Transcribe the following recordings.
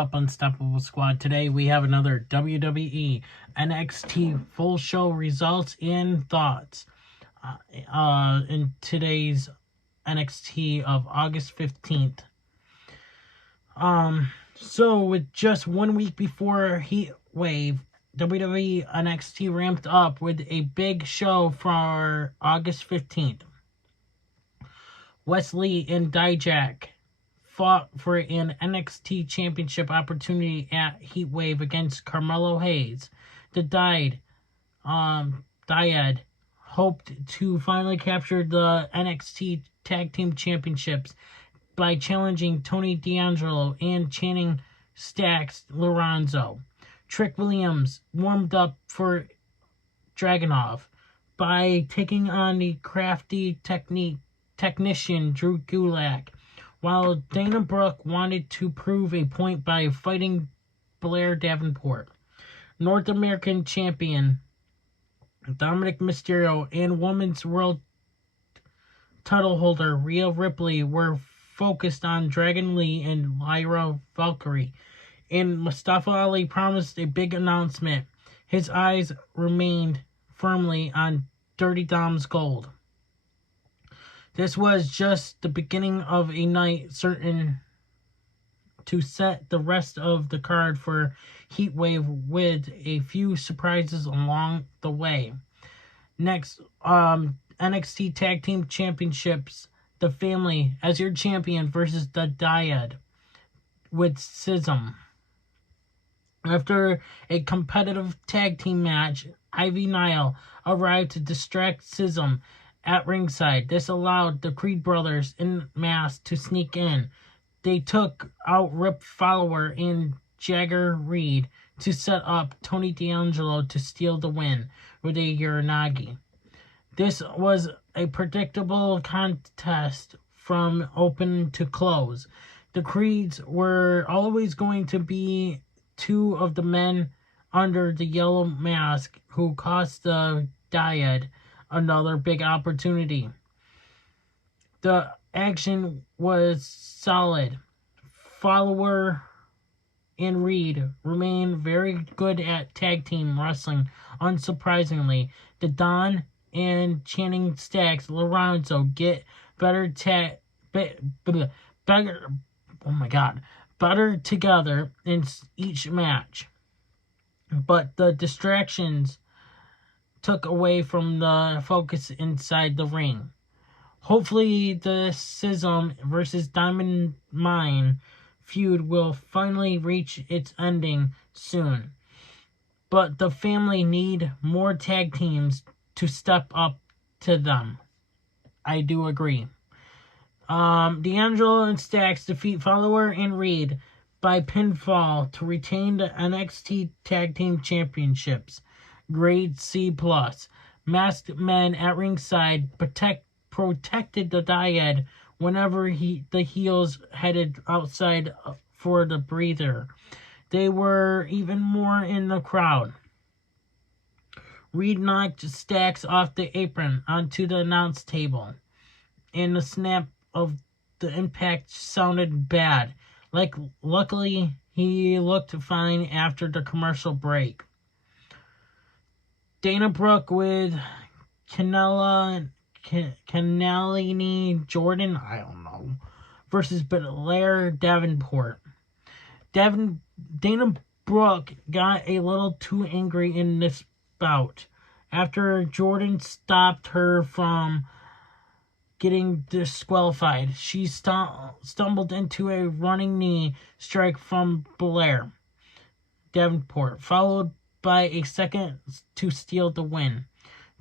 up, Unstoppable Squad? Today we have another WWE NXT full show results and thoughts. In today's NXT of August 15th. So with just 1 week before Heatwave, WWE NXT ramped up with a big show for August 15th. Wesley and Dijak fought for an NXT championship opportunity at Heatwave against Carmelo Hayes. The Dyad hoped to finally capture the NXT Tag Team Championships by challenging Tony D'Angelo and Channing Stacks Lorenzo. Trick Williams warmed up for Dragunov by taking on the crafty technician Drew Gulak, while Dana Brooke wanted to prove a point by fighting Blair Davenport. North American Champion Dominic Mysterio and Women's World title holder Rhea Ripley were focused on Dragon Lee and Lyra Valkyrie, and Mustafa Ali promised a big announcement. His eyes remained firmly on Dirty Dom's gold. This was just the beginning of a night certain to set the rest of the card for Heatwave with a few surprises along the way. Next, NXT Tag Team Championships, The Family as your champion versus the Dyad with Schism. After a competitive tag team match, Ivy Nile arrived to distract Schism at ringside. This allowed the Creed brothers en masse to sneak in. They took out Rip Follower and Jagger Reed to set up Tony D'Angelo to steal the win with a Uranagi. This was a predictable contest from open to close. The Creeds were always going to be two of the men under the yellow mask who cost the Dyad another big opportunity. The action was solid. Follower and Reed remain very good at tag team wrestling, unsurprisingly. The Don and Channing Stacks Lorenzo get better together in each match. But the distractions took away from the focus inside the ring. Hopefully the Schism versus Diamond Mine feud will finally reach its ending soon. But the Family need more tag teams to step up to them. I do agree. D'Angelo and Stacks defeat Follower and Reed by pinfall to retain the NXT Tag Team Championships. Grade C+. Masked men at ringside protected the Dyad whenever the heels headed outside for the breather. They were even more in the crowd. Reed knocked Stacks off the apron onto the announce table, and the snap of the impact sounded bad. Luckily, he looked fine after the commercial break. Dana Brooke with Canelini Jordan, I don't know, versus Blair Davenport. Dana Brooke got a little too angry in this bout. After Jordan stopped her from getting disqualified, she stumbled into a running knee strike from Blair Davenport, followed by a second to steal the win.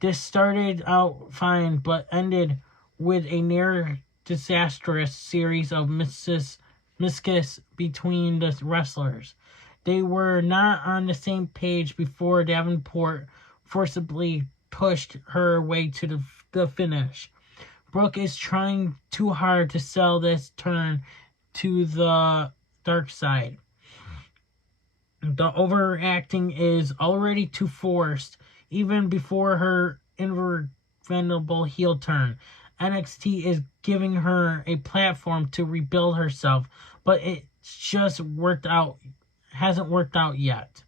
This started out fine, but ended with a near disastrous series of miscues between the wrestlers. They were not on the same page before Davenport forcibly pushed her way to the finish. Brooke is trying too hard to sell this turn to the dark side. The overacting is already too forced, even before her inevitable heel turn. NXT is giving her a platform to rebuild herself, but it hasn't worked out yet.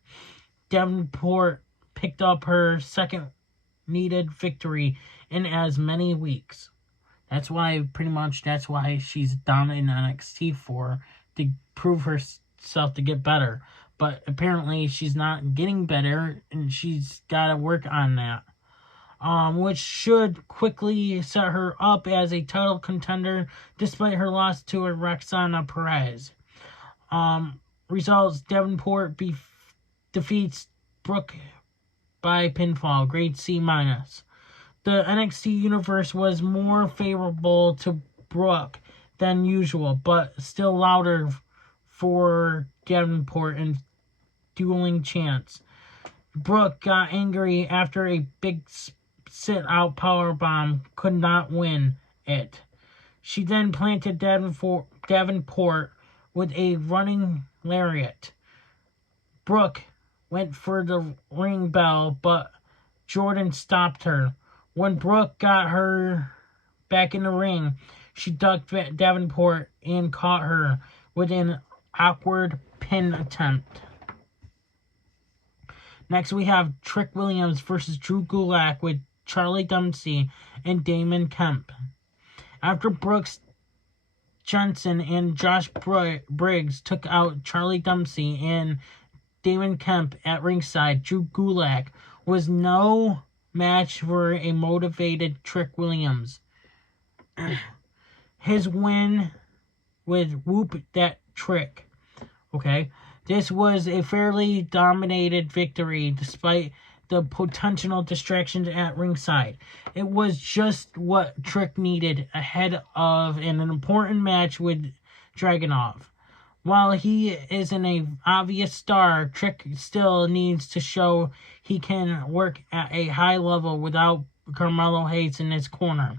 Davenport picked up her second needed victory in as many weeks. That's why she's down in NXT to prove herself to get better. But apparently she's not getting better, and she's got to work on that. Which should quickly set her up as a title contender despite her loss to Roxana Perez. Results: Davenport defeats Brooke by pinfall, grade C-. The NXT universe was more favorable to Brooke than usual, but still louder for Davenport and dueling chants. Brooke got angry after a big sit-out powerbomb could not win it. She then planted Davenport with a running lariat. Brooke went for the ring bell, but Jordan stopped her. When Brooke got her back in the ring, she ducked Davenport and caught her with an awkward pin attempt. Next, we have Trick Williams versus Drew Gulak with Charlie Dempsey and Damon Kemp. After Brooks Jensen and Josh Briggs took out Charlie Dempsey and Damon Kemp at ringside, Drew Gulak was no match for a motivated Trick Williams. His win with Whoop That Trick. Okay. This was a fairly dominated victory despite the potential distractions at ringside. It was just what Trick needed ahead of an important match with Dragunov. While he isn't an obvious star, Trick still needs to show he can work at a high level without Carmelo Hayes in his corner.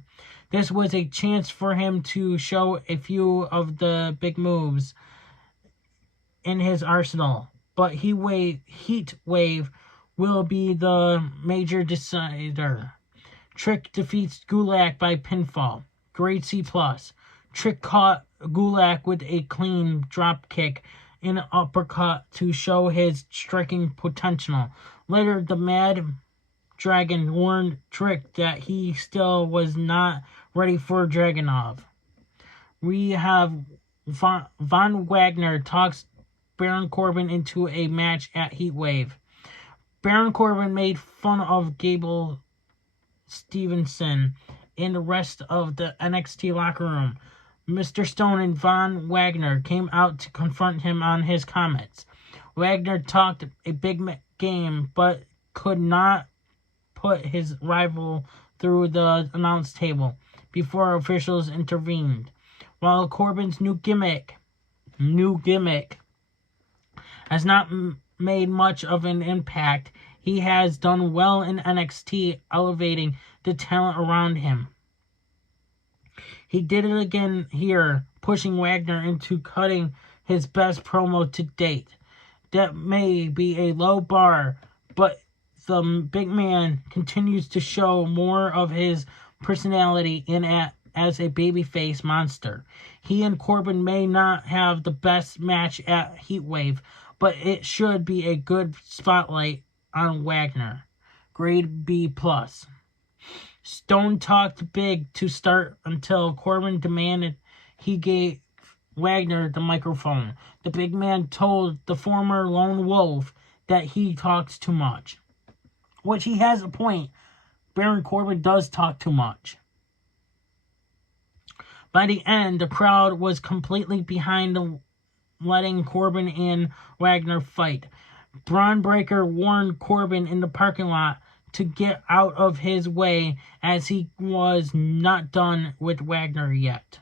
This was a chance for him to show a few of the big moves in his arsenal, but Heatwave will be the major decider. Trick defeats Gulak by pinfall, grade C+. Trick caught Gulak with a clean drop kick and uppercut to show his striking potential. Later, the Mad Dragon warned Trick that he still was not ready for Dragunov. We have Von Wagner talks Baron Corbin into a match at Heatwave. Baron Corbin made fun of Gable Stevenson and the rest of the NXT locker room. Mr. Stone and Von Wagner came out to confront him on his comments. Wagner talked a big game, but could not put his rival through the announce table before officials intervened. While Corbin's new gimmick has not made much of an impact, he has done well in NXT, elevating the talent around him. He did it again here, pushing Wagner into cutting his best promo to date. That may be a low bar, but the big man continues to show more of his personality as a babyface monster. He and Corbin may not have the best match at Heatwave, but it should be a good spotlight on Wagner. Grade B+. Stone talked big to start until Corbin demanded he gave Wagner the microphone. The big man told the former lone wolf that he talks too much. Which he has a point. Baron Corbin does talk too much. By the end, the crowd was completely behind letting Corbin and Wagner fight. Braun Breaker warned Corbin in the parking lot to get out of his way as he was not done with Wagner yet.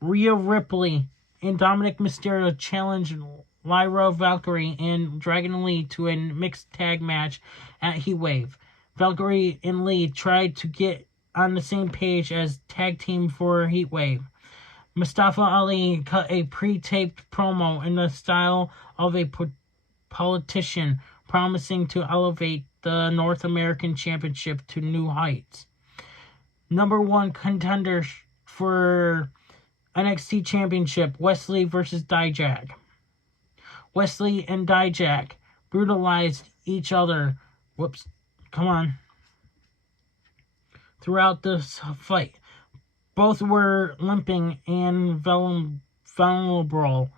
Rhea Ripley and Dominic Mysterio challenged Lyra Valkyrie and Dragon Lee to a mixed tag match at Heatwave. Valkyrie and Lee tried to get on the same page as tag team for Heatwave. Mustafa Ali cut a pre-taped promo in the style of a politician, promising to elevate the North American Championship to new heights. Number one contender for NXT Championship, Wesley versus Dijak. Wesley and Dijak brutalized each other. Throughout this fight. Both were limping and vulnerable.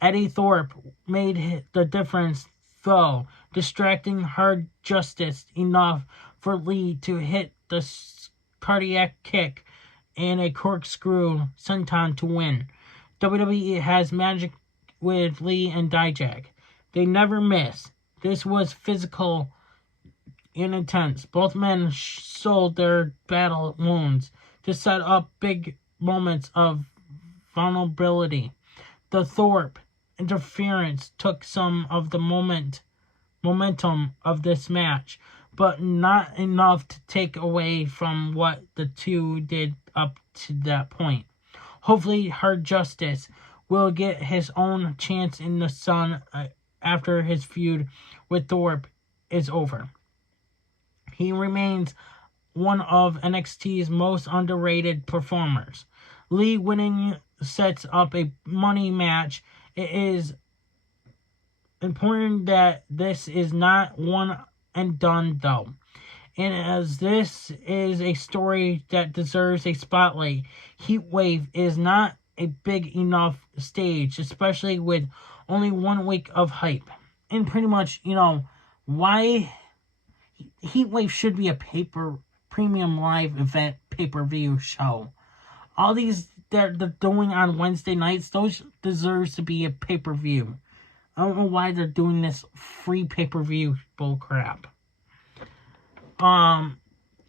Eddie Thorpe made the difference, though, distracting Hard Justice enough for Lee to hit the cardiac kick and a corkscrew senton to win. WWE has magic with Lee and Dijak. They never miss. This was physical and intense. Both men sold their battle wounds to set up big moments of vulnerability. The Thorpe interference took some of the momentum of this match, but not enough to take away from what the two did up to that point. Hopefully, Hard Justice will get his own chance in the sun after his feud with Thorpe is over. He remains one of NXT's most underrated performers. Lee winning sets up a money match. It is important that this is not one and done, though. And as this is a story that deserves a spotlight, Heatwave is not a big enough stage, especially with only 1 week of hype. And pretty much, why Heatwave should be a premium live event pay-per-view show. All these they're doing on Wednesday nights, those deserves to be a pay-per-view. I don't know why they're doing this free pay-per-view bullcrap.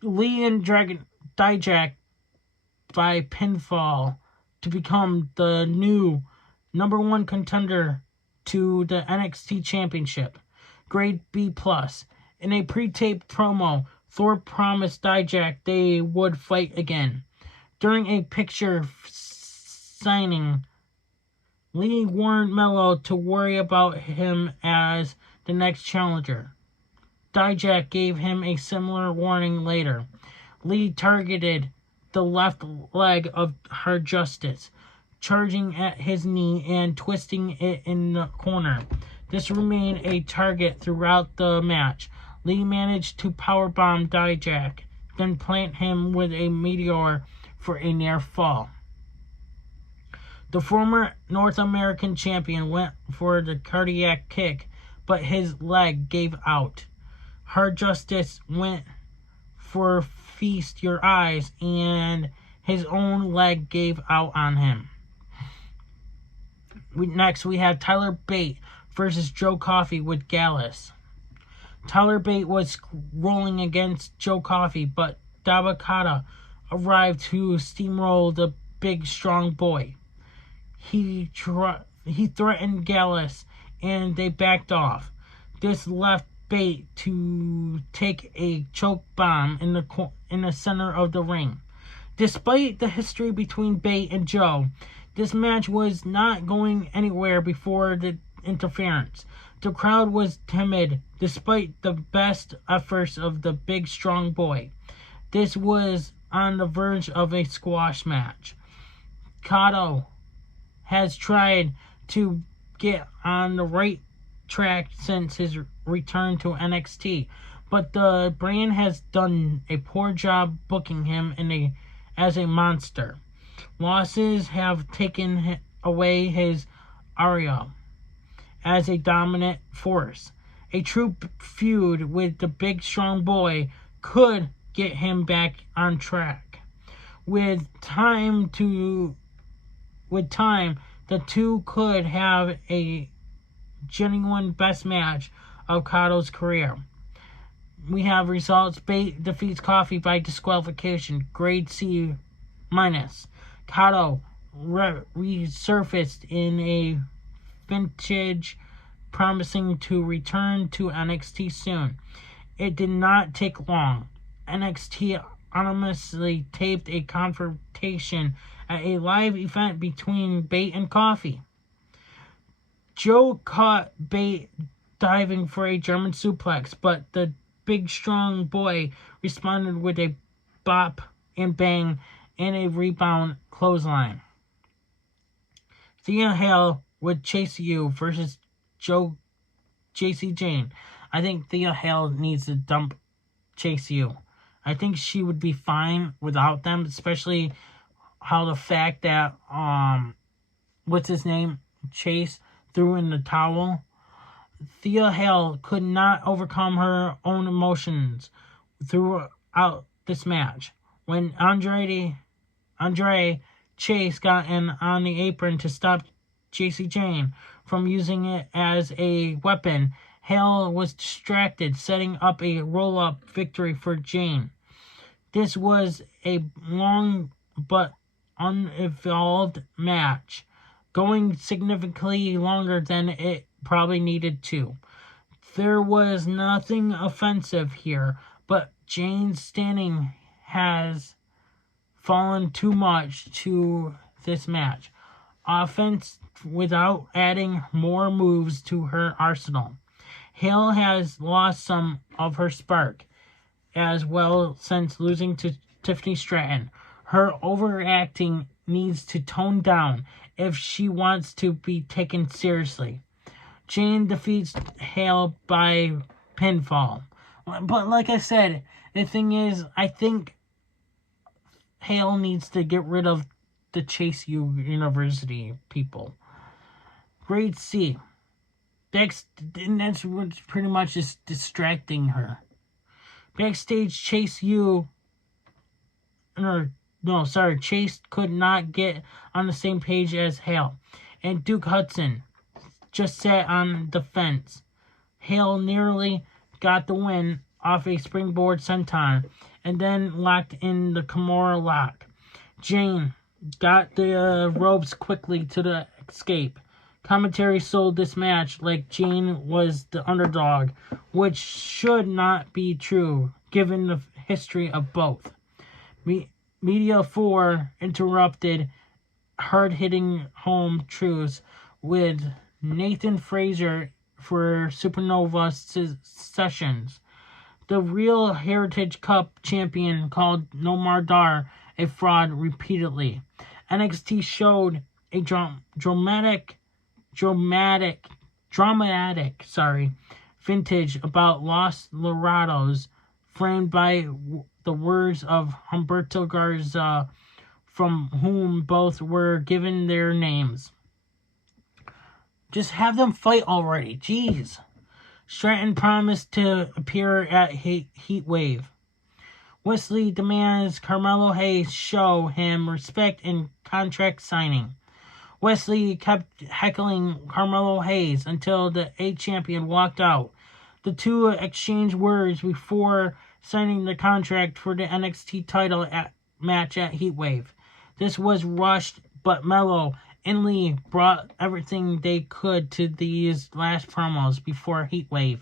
Lee and Dijak by pinfall to become the new number 1 contender to the NXT Championship. Grade B+. In a pre-taped promo, Thorpe promised Dijak they would fight again. During a picture signing, Lee warned Melo to worry about him as the next challenger. Dijak gave him a similar warning later. Lee targeted the left leg of Hard Justice, charging at his knee and twisting it in the corner. This remained a target throughout the match. Lee managed to powerbomb Dijak, then plant him with a meteor for a near fall. The former North American champion went for the cardiac kick, but his leg gave out. Hard Justice went for Feast Your Eyes, and his own leg gave out on him. Next, we have Tyler Bate versus Joe Coffey with Gallus. Tyler Bate was rolling against Joe Coffey, but Dabakata arrived to steamroll the big, strong boy. He threatened Gallus, and they backed off. This left Bate to take a choke bomb in the center of the ring. Despite the history between Bate and Joe, this match was not going anywhere before the interference. The crowd was timid despite the best efforts of the big strong boy. This was on the verge of a squash match. Kato has tried to get on the right track since his return to NXT, but the brand has done a poor job booking him as a monster. Losses have taken away his aura as a dominant force. A true feud with the big strong boy could get him back on track. With time, the two could have a genuine best match of Kato's career. We have results. Bate defeats Coffey by disqualification, grade C-. Kato resurfaced in a vintage, promising to return to NXT soon. It did not take long. NXT anonymously taped a confrontation at a live event between Bate and Coffey. Joe caught Bate diving for a German suplex, but the big strong boy responded with a bop and bang and a rebound clothesline. Thea Hale with Chase U versus JC Jane. I think Thea Hale needs to dump Chase U. I think she would be fine without them, especially how the fact that what's his name? Chase threw in the towel. Thea Hale could not overcome her own emotions throughout this match. When Andre Chase got in on the apron to stop JC Jane from using it as a weapon, Hale was distracted, setting up a roll-up victory for Jane. This was a long but unevolved match, going significantly longer than it probably needed to. There was nothing offensive here, but Jane's standing has fallen too much to this match. Offense without adding more moves to her arsenal. Hale has lost some of her spark as well since losing to Tiffany Stratton. Her overacting needs to tone down if she wants to be taken seriously. Jane defeats Hale by pinfall. But like I said, the thing is, I think Hale needs to get rid of the Chase U University people. Grade C. And that's what's pretty much just distracting her. Backstage, Chase could not get on the same page as Hale, and Duke Hudson just sat on the fence. Hale nearly got the win off a springboard senton, and then locked in the Kimura lock. Jane got the ropes quickly to the escape. Commentary sold this match like Jane was the underdog, which should not be true given the history of both. Media 4 interrupted hard-hitting home truths with Nathan Fraser for Supernova sessions. The real Heritage Cup champion called Nomar Dar a fraud repeatedly. NXT showed a dramatic vintage about Los Lorados, framed by the words of Humberto Garza, from whom both were given their names. Just have them fight already. Jeez. Stratton promised to appear at Heatwave. Wesley demands Carmelo Hayes show him respect in contract signing. Wesley kept heckling Carmelo Hayes until the A-champion walked out. The two exchanged words before signing the contract for the NXT title match at Heatwave. This was rushed, but Melo and Lee brought everything they could to these last promos before Heatwave.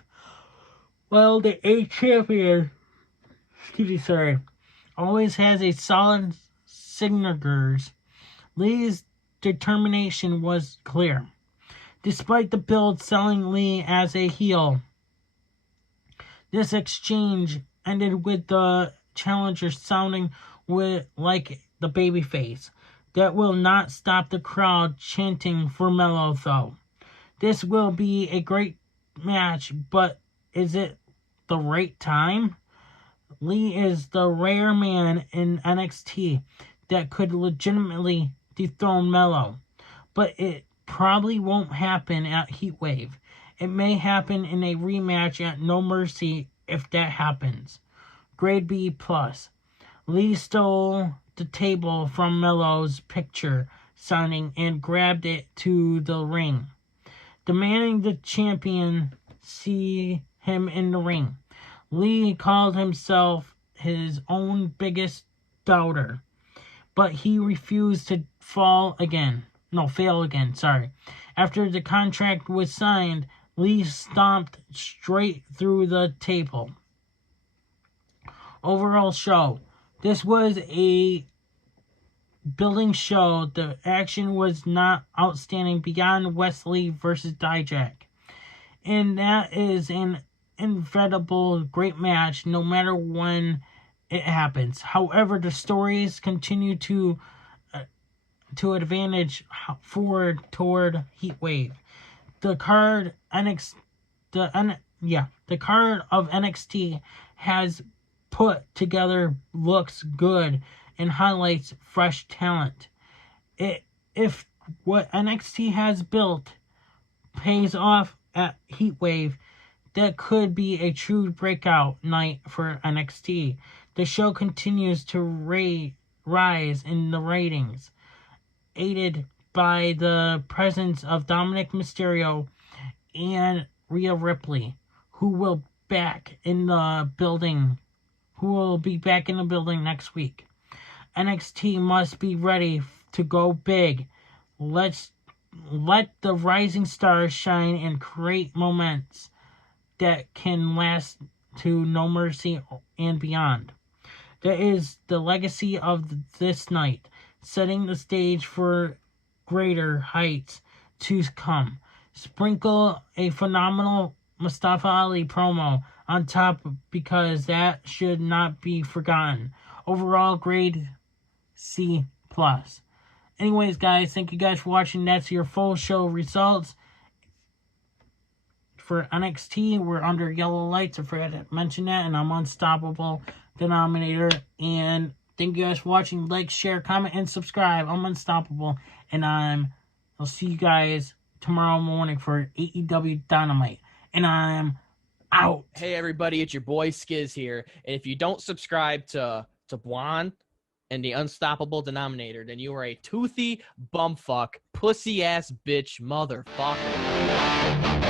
Well, the A-champion, always has a solid signatures. Lee's determination was clear. Despite the build selling Lee as a heel, this exchange ended with the challenger sounding like the babyface. That will not stop the crowd chanting for Melo, though. This will be a great match, but is it the right time? Lee is the rare man in NXT that could legitimately dethrone Melo, but it probably won't happen at Heatwave. It may happen in a rematch at No Mercy if that happens. Grade B+. Lee stole the table from Melo's picture signing and grabbed it to the ring, demanding the champion see him in the ring. Lee called himself his own biggest doubter, but he refused to fail again. After the contract was signed, Lee stomped straight through the table. Overall show. This was a building show. The action was not outstanding beyond Wesley versus Dijak. And that is an inevitable great match no matter when it happens. However, the stories continue to to advantage forward toward Heatwave. The card the card of NXT has put together looks good and highlights fresh talent. If what NXT has built pays off at Heatwave, that could be a true breakout night for NXT. The show continues to rise in the ratings, aided by the presence of Dominic Mysterio and Rhea Ripley, who will be back in the building next week. NXT must be ready to go big. Let the rising stars shine and create moments that can last to No Mercy and beyond. That is the legacy of this night, setting the stage for greater heights to come. Sprinkle a phenomenal Mustafa Ali promo on top because that should not be forgotten. Overall grade C+. Anyways, guys, thank you guys for watching. That's your full show results. For NXT, we're under yellow lights. I forgot to mention that. And I'm Unstoppable Denominator. And thank you guys for watching. Like, share, comment, and subscribe. I'm Unstoppable. And I'll see you guys tomorrow morning for AEW Dynamite. And I'm out. Hey, everybody. It's your boy Skiz here. And if you don't subscribe to Blonde and the Unstoppable Denominator, then you are a toothy bumfuck, pussy-ass bitch motherfucker.